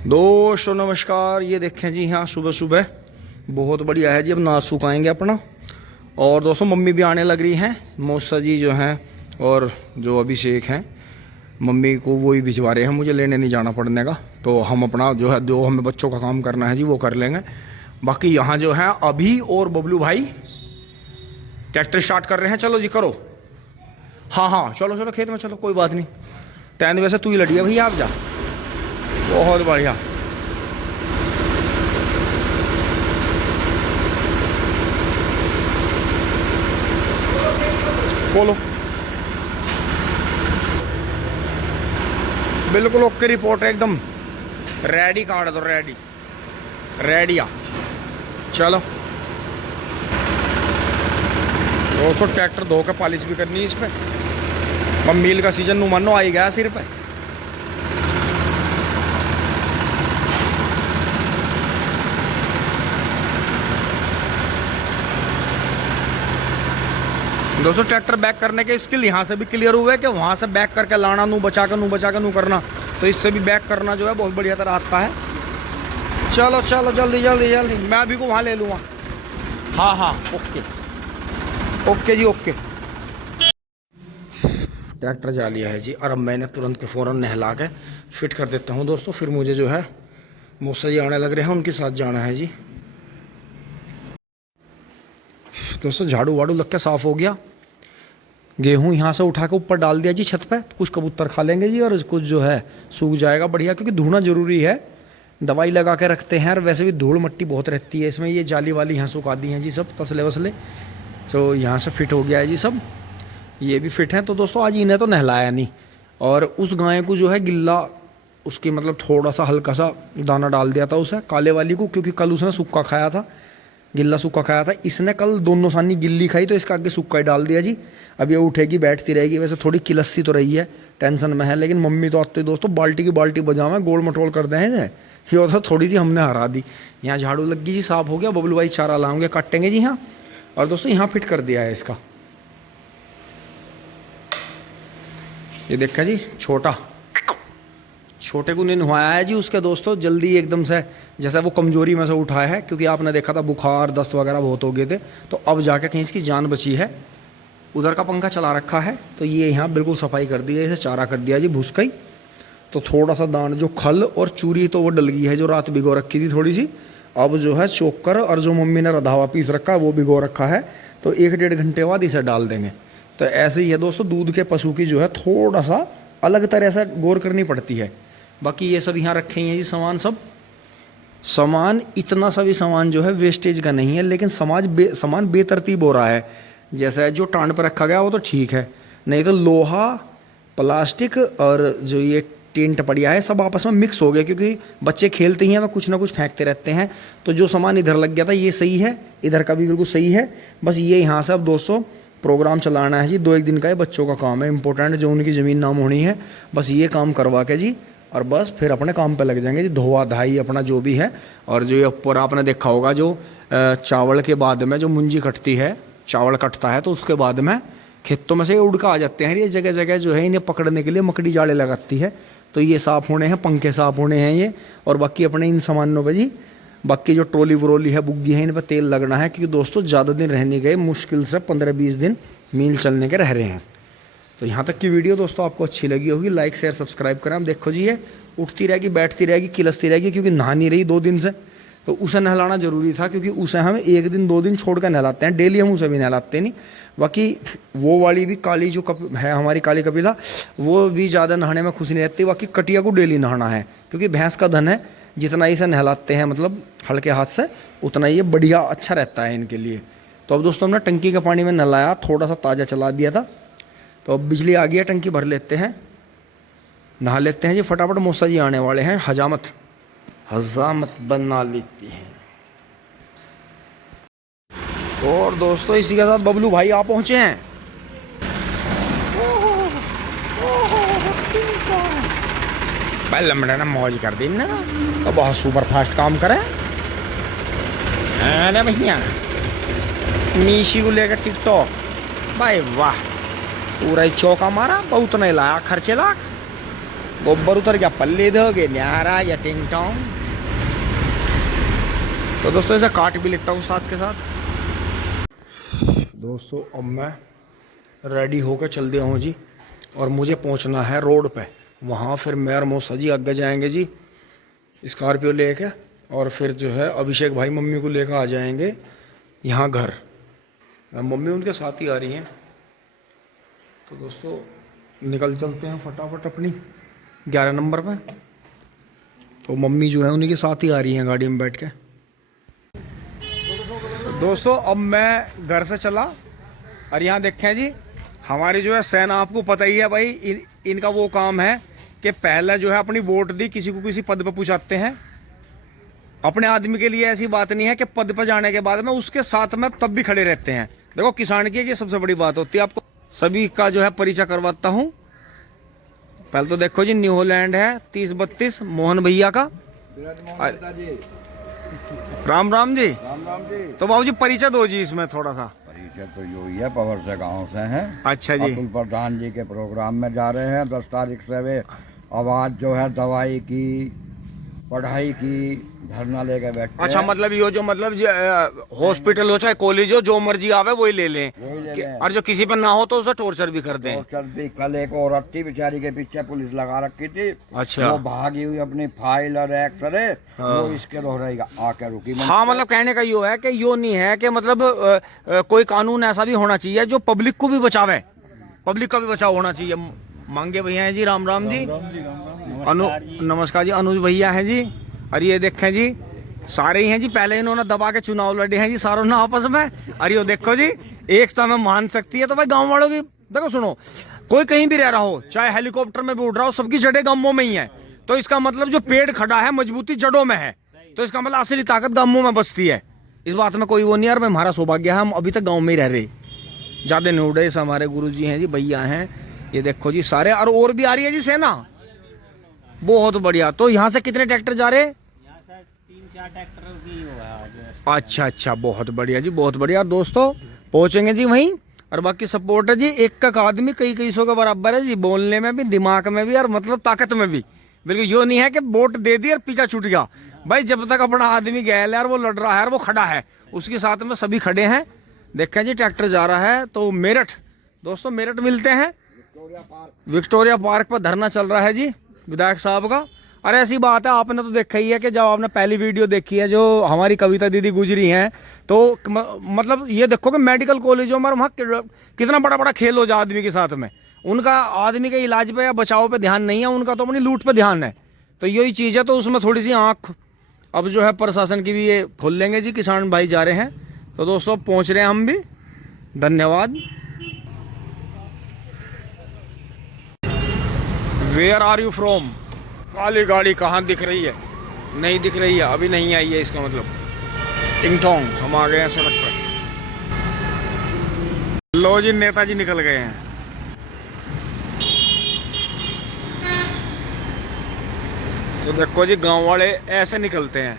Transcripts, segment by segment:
दोस्तों नमस्कार। ये देखें जी, यहाँ सुबह सुबह बहुत बढ़िया है जी। अब नाच सुखाएंगे अपना। और दोस्तों मम्मी भी आने लग रही हैं, मौसा जी जो हैं और जो अभिषेक हैं, मम्मी को वही भिजवा रहे हैं, मुझे लेने नहीं जाना पड़ने का। तो हम अपना जो है, जो हमें बच्चों का काम करना है जी वो कर लेंगे। बाकी यहाँ जो है अभी और बबलू भाई ट्रैक्टर स्टार्ट कर रहे हैं। चलो जी करो। हाँ हाँ चलो चलो खेत में चलो, कोई बात नहीं। तैन वैसे तू ही लड़िया भैया, आप जा। बहुत बढ़िया। बोलो। बिल्कुल ओके रिपोर्ट है, एकदम रेडी कार्ड है। तो रेडी रेडिया। चलो दोस्तों ट्रैक्टर धो के पॉलिश भी करनी है इस पे। अब मील का सीजन नुमानो आ ही गया सिर पे। दोस्तों ट्रैक्टर बैक करने के स्किल यहाँ से भी क्लियर हुए कि वहाँ से बैक करके लाना, नू बचा के नू करना, तो इससे भी बैक करना जो है बहुत बढ़िया तरह आता है। चलो चलो जल्दी जल्दी जल्दी, मैं अभी को वहाँ ले लूँगा। हाँ हाँ ओके ओके जी ओके। ट्रैक्टर जा लिया है जी, और अब मैंने तुरंत के फ़ौरन नहला के फिट कर देता हूँ दोस्तों। फिर मुझे जो है मौसा जी आने लग रहे हैं, उनके साथ जाना है जी। दोस्तों झाड़ू वाड़ू लग के साफ़ हो गया। गेहूं यहाँ से उठा के ऊपर डाल दिया जी छत पे। कुछ कबूतर खा लेंगे जी, और कुछ जो है सूख जाएगा बढ़िया, क्योंकि धोना ज़रूरी है। दवाई लगा के रखते हैं, और वैसे भी धूल मट्टी बहुत रहती है इसमें। ये जाली वाली यहाँ सुखा दी हैं जी सब, तसले वसले। सो यहाँ से फिट हो गया है जी सब, ये भी फिट है। तो दोस्तों आज इन्हें तो नहलाया नहीं, और उस गाय को जो है गिल्ला, उसकी मतलब थोड़ा सा हल्का सा दाना डाल दिया था उसे, काले वाली को, क्योंकि कल उसने सूखा खाया था, गिल्ला सूखा खाया था। इसने कल दोनों सानी गिल्ली खाई, तो इसका आगे सूखा ही डाल दिया जी। अब ये उठेगी बैठती रहेगी। वैसे थोड़ी किलस्सी तो रही है, टेंशन में है, लेकिन मम्मी तो आते दोस्तों बाल्टी की बाल्टी बजावे, गोल मटोल कर दें ये होता। थोड़ी सी हमने हरा दी। यहाँ झाड़ू लग गई जी, साफ हो गया। बबलू भाई चारा लाऊंगे, काटेंगे जी यहाँ। और दोस्तों यहाँ फिट कर दिया है इसका, ये देखा जी। छोटे को नहीं नहवाया है जी उसके दोस्तों, जल्दी एकदम से, जैसे वो कमजोरी में से उठाया है, क्योंकि आपने देखा था बुखार दस्त वगैरह बहुत हो गए थे। तो अब जाके कहीं इसकी जान बची है। उधर का पंखा चला रखा है, तो ये यहाँ बिल्कुल सफाई कर दी है, इसे चारा कर दिया जी भूस का ही। तो थोड़ा सा दान जो खल और चूरी तो वो डल गई है, जो रात भिगो रखी थी थोड़ी सी। अब जो है चोकर और जो मम्मी ने रधावा पीस रखा है वो भिगो रखा है, तो 1-1.5 घंटे बाद इसे डाल देंगे। तो ऐसे ही है दोस्तों, दूध के पशु की जो है थोड़ा सा अलग तरह से गौर करनी पड़ती है। बाकी ये सब यहाँ रखे हैं जी सामान, सब सामान, इतना सा भी सामान जो है वेस्टेज का नहीं है, लेकिन सामान बेतरतीब हो रहा है। जैसे जो टांड पर रखा गया वो तो ठीक है, नहीं तो लोहा, प्लास्टिक और जो ये टीन टपड़िया है सब आपस में मिक्स हो गया, क्योंकि बच्चे खेलते ही हैं, वह कुछ ना कुछ फेंकते रहते हैं। तो जो सामान इधर लग गया था ये सही है, इधर का भी बिल्कुल सही है। बस ये यहाँ से अब दोस्तों प्रोग्राम चलाना है जी। 2-1 दिन का ये बच्चों का काम है इंपॉर्टेंट, जो उनकी ज़मीन नाम होनी है, बस ये काम करवा के जी, और बस फिर अपने काम पे लग जाएंगे जी। धोआ धाई अपना जो भी है। और जो ये ऊपर आपने देखा होगा, जो चावल के बाद में जो मुंजी कटती है, चावल कटता है, तो उसके बाद में खेतों में से उड़ के आ जाते हैं। ये जगह जगह जो है इन्हें पकड़ने के लिए मकड़ी जाले लगाती है। तो ये साफ़ होने हैं, पंखे साफ़ होने हैं ये। और बाकी अपने इन सामानों पर जी, बाकी जो ट्रोली व्रोली है, बुग्गी है, इन पर तेल लगना है, क्योंकि दोस्तों ज़्यादा दिन रहने गए, मुश्किल से 15-20 दिन मील चलने के रह रहे हैं। तो यहाँ तक की वीडियो दोस्तों आपको अच्छी लगी होगी, लाइक शेयर सब्सक्राइब करें। अब देखो जी, ये उठती रहेगी, बैठती रहेगी, किलसती रहेगी, क्योंकि नहा नहीं रही 2 दिन से। तो उसे नहलाना ज़रूरी था, क्योंकि उसे हम 1 दिन 2 दिन छोड़ कर नहलाते हैं, डेली हम उसे भी नहलाते नहीं। बाकी वो वाली भी काली जो है हमारी काली कपिला, वो भी ज़्यादा नहाने में खुश नहीं रहती। बाकी कटिया को डेली नहाना है, क्योंकि भैंस का धन है। जितना इसे नहलाते हैं मतलब हल्के हाथ से, उतना ये बढ़िया अच्छा रहता है इनके लिए। तो अब दोस्तों हमने टंकी के पानी में नहलाया, थोड़ा सा ताज़ा चला दिया था। तो अब बिजली आ गई है, टंकी भर लेते हैं, नहा लेते हैं जी फटाफट। मौसा जी आने वाले हैं, हजामत बना लेती हैं। और दोस्तों इसी के साथ बबलू भाई आ पहुंचे हैं। भाई लम्बे ना मौज कर दी ना, तो बहुत सुपर फास्ट काम करें। अरे भैया मीशी को लेकर टिकटॉक, भाई वाह, पूरा ही चौका मारा, बहुत नहीं लाया खर्चे लाख। गोबर उतर गया, पल्ली दोगे न्यारा या टिंग टोंग। तो दोस्तों ऐसा काट भी लेता हूँ साथ के साथ। दोस्तों अब मैं रेडी होकर चल दिया हूँ जी, और मुझे पहुँचना है रोड पे। वहाँ फिर मैं और मौसा जी आगे जाएंगे जी स्कॉर्पियो लेके, और फिर जो है अभिषेक भाई मम्मी को लेकर आ जाएंगे यहाँ घर। मम्मी उनके साथ ही आ रही हैं। तो दोस्तों निकल चलते हैं फटाफट अपनी 11 नंबर पे। तो मम्मी जो है उन्हीं के साथ ही आ रही हैं गाड़ी में बैठ के। दोस्तों अब मैं घर से चला, और यहाँ देखें जी हमारी जो है सेना, आपको पता ही है भाई इनका वो काम है कि पहले जो है अपनी वोट दी, किसी को किसी पद पे पहुँचाते हैं। अपने आदमी के लिए ऐसी बात नहीं है कि पद पर जाने के बाद में उसके साथ में तब भी खड़े रहते हैं। देखो किसान की ये सबसे बड़ी बात होती है। आपको सभी का जो है परिचय करवाता हूँ। पहले तो देखो जी न्यू हॉलैंड है 3032 मोहन भैया का। राम राम जी। राम राम जी। तो बाबू जी परिचय दो जी इसमें थोड़ा सा। परिचय तो यो ही है, पवर से गांव से हैं। अच्छा जी। अतुल प्रधान जी के प्रोग्राम में जा रहे हैं 10 तारीख से। वे आवाज जो है दवाई की, पढ़ाई की, धरना लेके बैठे। अच्छा मतलब यो जो मतलब हॉस्पिटल हो चाहे कॉलेज हो, जो मर्जी आवे वही ले लें, और जो किसी पर ना हो तो उसे टॉर्चर भी कर दें। टॉर्चर भी। कल एक औरत थी बेचारी के पीछे पुलिस लगा रखी थी। अच्छा। वो भागी हुई अपनी फाइल और एक्सरे वो इसके दोहराएगा आके रुकी। हाँ मतलब कहने का यो है कि यो नहीं है कि मतलब कोई कानून ऐसा भी होना चाहिए जो पब्लिक को भी बचावे, पब्लिक का भी बचाव होना चाहिए। मांगे भैया हैं जी, राम राम जी। नमस्कार जी। अनुज भैया हैं जी, और ये देखें जी सारे ही हैं जी, पहले इन्होंने दबा के चुनाव लड़े हैं जी सारों ने आपस में। और ये देखो जी एकता में मान सकती है। तो भाई गांव वालों की देखो सुनो, कोई कहीं भी रह रहा हो, चाहे हेलीकॉप्टर में भी उड़ रहा हो, सबकी जड़ें गांवों में ही है। तो इसका मतलब जो पेड़ खड़ा है मजबूती जड़ों में है, तो इसका मतलब असली ताकत गांवों में बसती है। इस बात में कोई वो नहीं। यार मैं हमारा सौभाग्य है, हम अभी तक गाँव में ही रह रहे, ज्यादा नहीं उड़े। हमारे गुरु जी हैं जी, भैया हैं, ये देखो जी सारे। और भी आ रही है जी सेना, बहुत बढ़िया। तो यहाँ से कितने ट्रैक्टर जा रहे हैं? 3-4 ट्रैक्टर की होगा। अच्छा अच्छा, बहुत बढ़िया जी, बहुत बढ़िया। दोस्तों पहुंचेंगे जी वहीं, और बाकी सपोर्ट है जी। एक का आदमी कई सौ के बराबर है जी, बोलने में भी, दिमाग में भी, और मतलब ताकत में भी। बिल्कुल यो नहीं है कि वोट दे दी और पीछा छूट गया। भाई जब तक अपना आदमी गया है और वो लड़ रहा है और वो खड़ा है, उसके साथ में सभी खड़े हैं। देखें जी ट्रैक्टर जा रहा है। तो मेरठ, दोस्तों मेरठ मिलते हैं विक्टोरिया पार्क पर धरना चल रहा है जी विधायक साहब का। और ऐसी बात है, आपने तो देखा ही है कि जब आपने पहली वीडियो देखी है जो हमारी कविता दीदी गुजरी हैं, तो मतलब ये देखो कि मेडिकल कॉलेजों में वहाँ कितना बड़ा बड़ा खेल हो जाए आदमी के साथ में। उनका आदमी के इलाज पे या बचाव पे ध्यान नहीं है, उनका तो अपनी लूट पे ध्यान है। तो यही चीज़ है, तो उसमें थोड़ी सी आँख अब जो है प्रशासन की भी ये खोल लेंगे जी। किसान भाई जा रहे हैं, तो दोस्तों पहुँच रहे हैं हम भी। धन्यवाद। Where are you from? काली गाड़ी कहाँ दिख रही है? नहीं दिख रही है, अभी नहीं आई है, इसका मतलब टिंग टोंग। हम आ गए हैं सड़क पर। लो जी नेताजी निकल गए हैं। तो देखो जी गांव वाले ऐसे निकलते हैं,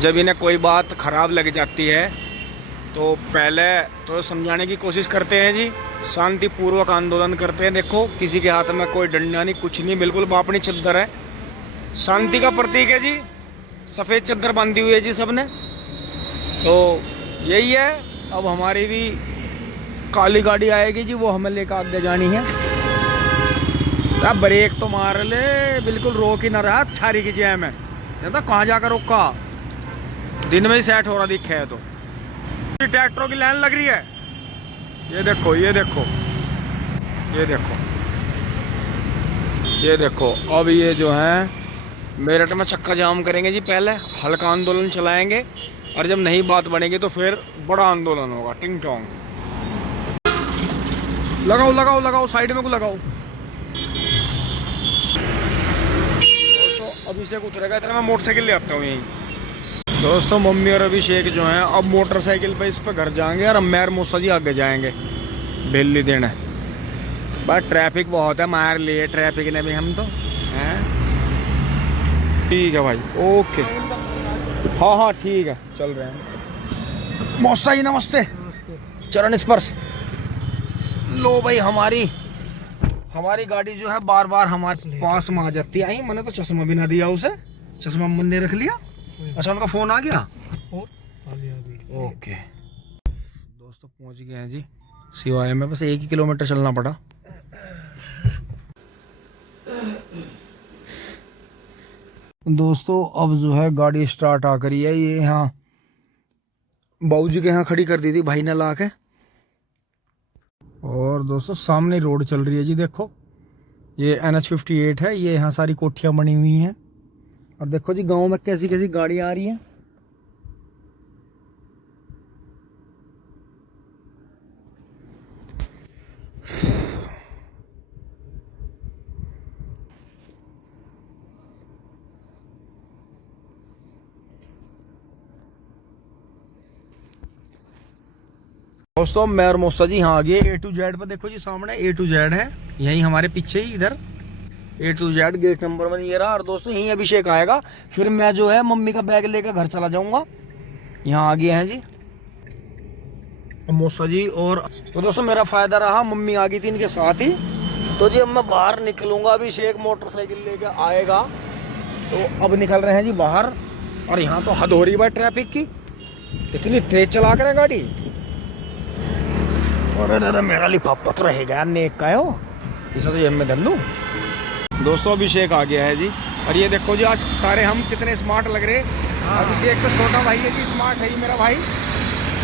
जब इन्हें कोई बात खराब लग जाती है तो पहले तो समझाने की कोशिश करते हैं जी, शांतिपूर्वक आंदोलन करते हैं। देखो किसी के हाथ में कोई डंडा नहीं, कुछ नहीं, बिल्कुल बापनी चद्दर है, शांति का प्रतीक है जी। सफ़ेद चद्दर बांधी हुई है जी सबने। तो यही है, अब हमारी भी काली गाड़ी आएगी जी, वो हमें लेकर आगे जानी है। अब ब्रेक तो मार ले, बिल्कुल रोक ही ना रहा छारी की जय में, तो कहाँ जाकर रोका, दिन में ही सेट हो रहा दिखे है। तो ट्रैक्टरों की लाइन लग रही है, ये देखो ये देखो ये देखो ये देखो। अब ये जो है मेरठ में चक्का जाम करेंगे जी, पहले हल्का आंदोलन चलाएंगे, और जब नहीं बात बनेगी तो फिर बड़ा आंदोलन होगा। टिंग टोंग लगाओ लगाओ लगाओ, साइड में को लगाओ। दोस्तों अभिषेक उतरेगा, इतना मैं मोटरसाइकिल ले आता हूँ यहीं। दोस्तों मम्मी और अभिषेक जो हैं अब मोटरसाइकिल पे इस पर घर जाएंगे, और मैर मूसा जी आगे जाएंगे बिल्ली देने। बस ट्रैफिक बहुत है, मार लिए ट्रैफिक ने भी हम तो हैं। ठीक है भाई, ओके, हाँ हाँ ठीक है, चल रहे हैं। मौसा जी नमस्ते। चरण स्पर्श लो भाई, हमारी हमारी गाड़ी जो है बार बार हमारे पास में आ जाती है। आई मैंने तो चश्मा भी ना दिया उसे, चश्मा मुन्ने रख लिया। अच्छा उनका फोन आ गया। ओके दोस्तों पहुंच गए हैं जी सिवाय में, बस 1 ही किलोमीटर चलना पड़ा। दोस्तों अब जो है गाड़ी स्टार्ट आ करी है, ये यहाँ बाबूजी के यहाँ खड़ी कर दी थी भाई ने ला के। और दोस्तों सामने रोड चल रही है जी, देखो ये NH58 है, ये यहाँ सारी कोठियाँ बनी हुई हैं। और देखो जी गांव में कैसी कैसी गाड़ी आ रही हैं। दोस्तों मैं और मौसा जी यहाँ आ गए A to Z पे। देखो जी सामने A to Z है, यही हमारे पीछे ही इधर A to Z gate number 1 ये रहा। और दोस्तों यहीं अभिषेक आएगा, फिर मैं जो है मम्मी का बैग लेकर घर चला जाऊंगा। यहाँ आ गए हैं जी मौसा जी। और तो दोस्तों मेरा फायदा रहा, मम्मी आ गई थी इनके साथ ही। तो जी अब मैं बाहर निकलूंगा, अभिषेक मोटरसाइकिल लेकर आएगा। तो अब निकल रहे हैं जी बाहर। और यहाँ तो हद हो रही है ट्रैफिक की, इतनी तेज चला कर गाड़ी। और मेरा लिफाफा तो रहेगा नेक का हो, इसे तो जेब में धर लूं। दोस्तों अभिषेक आ गया है जी। और ये देखो जी आज सारे हम कितने स्मार्ट लग रहे। अभिषेक तो छोटा भाई है जी, स्मार्ट है ही मेरा भाई।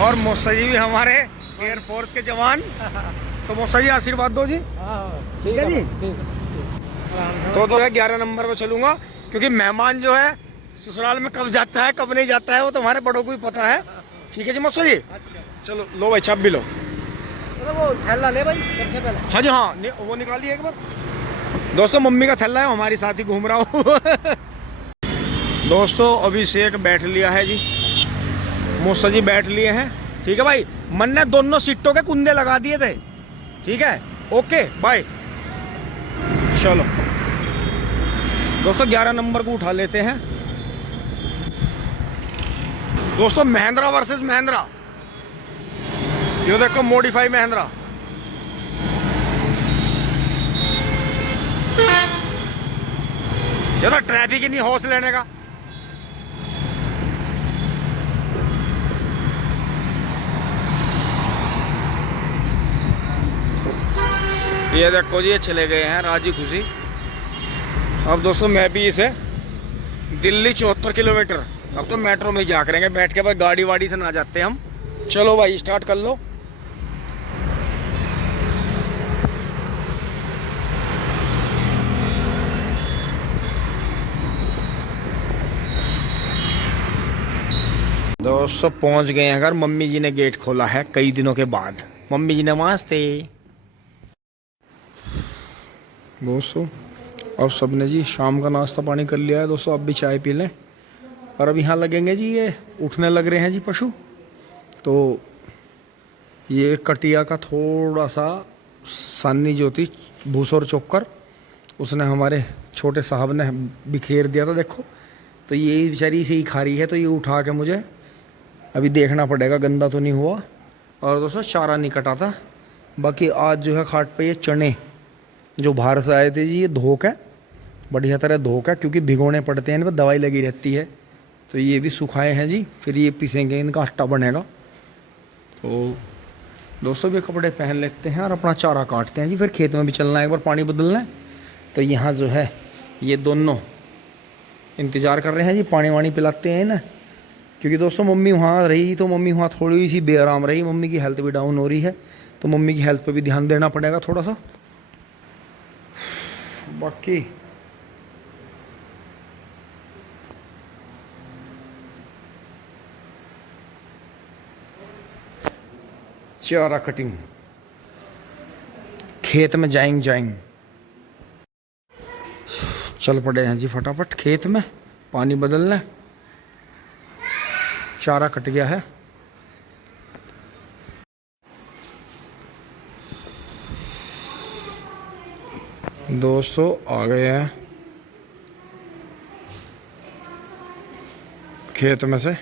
और मौसा जी भी हमारे एयरफोर्स के जवान। तो मौसा जी आशीर्वाद दो जी। ठीक है जी। तो 11 नंबर पे चलूंगा, क्योंकि मेहमान जो है ससुराल में कब जाता है कब नहीं जाता है वो तुम्हारे बड़ों को ही पता है। ठीक है जी मौसा जी। चलो लो भाई चाबी लो। वो थैला ले भाई सबसे पहले। हाँ जी हाँ वो निकालिए एक बार। दोस्तों मम्मी का थैला है, हमारी साथ ही घूम रहा हूँ। दोस्तों अभिषेक बैठ लिया है जी, मौसा जी बैठ लिए हैं। ठीक है भाई, मन ने दोनों सीटों के कुंदे लगा दिए थे। ठीक है ओके बाय। चलो दोस्तों 11 नंबर को उठा लेते हैं। दोस्तों महिंद्रा वर्सेस महिंद्रा, ये देखो मॉडिफाई महिंद्रा। ये तो ट्रैफिक ही नहीं हौस लेने का। ये देखो जी ये चले गए हैं राजी खुशी। अब दोस्तों मैं भी इसे दिल्ली 74 किलोमीटर, अब तो मेट्रो में ही जा करेंगे बैठ के, बस गाड़ी वाड़ी से ना जाते हम। चलो भाई स्टार्ट कर लो। दोस्तों पहुंच गए हैं घर। मम्मी जी ने गेट खोला है कई दिनों के बाद। मम्मी जी नमस्ते। दोस्तों अब सबने जी शाम का नाश्ता पानी कर लिया है। दोस्तों अब भी चाय पी लें। और अब यहाँ लगेंगे जी, ये उठने लग रहे हैं जी पशु। तो ये कटिया का थोड़ा सा सानी जो थी भूसोर चोकर, उसने हमारे छोटे साहब ने बिखेर दिया था। देखो तो ये बेचारी से ही खा रही है, तो ये उठा के मुझे अभी देखना पड़ेगा गंदा तो नहीं हुआ। और दोस्तों चारा नहीं कटा था। बाकी आज जो है खाट पे ये चने जो बाहर से आए थे जी, ये धोक है, बढ़िया तरह धोक है, क्योंकि भिगोने पड़ते हैं, इन पर दवाई लगी रहती है। तो ये भी सुखाए हैं जी, फिर ये पीसेंगे, इनका आटा बनेगा। तो दोस्तों भी कपड़े पहन लेते हैं और अपना चारा काटते हैं जी। फिर खेत में भी चलना है, एक बार पानी बदलना है। तो यहाँ जो है ये दोनों इंतज़ार कर रहे हैं जी, पानी वानी पिलाते हैं ना। क्योंकि दोस्तों मम्मी वहाँ रही तो मम्मी वहाँ थोड़ी सी बेआराम रही, मम्मी की हेल्थ भी डाउन हो रही है, तो मम्मी की हेल्थ पे भी ध्यान देना पड़ेगा थोड़ा सा। बाकी चारा कटिंग खेत में जाएंगे। चल पड़े हैं जी फटाफट खेत में पानी बदलना। चारा कट गया है। दोस्तों आ गए हैं खेत में से,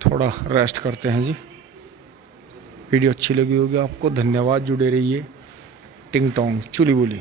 थोड़ा रेस्ट करते हैं जी। वीडियो अच्छी लगी होगी आपको, धन्यवाद, जुड़े रहिए। टिंग टोंग चुली बुली।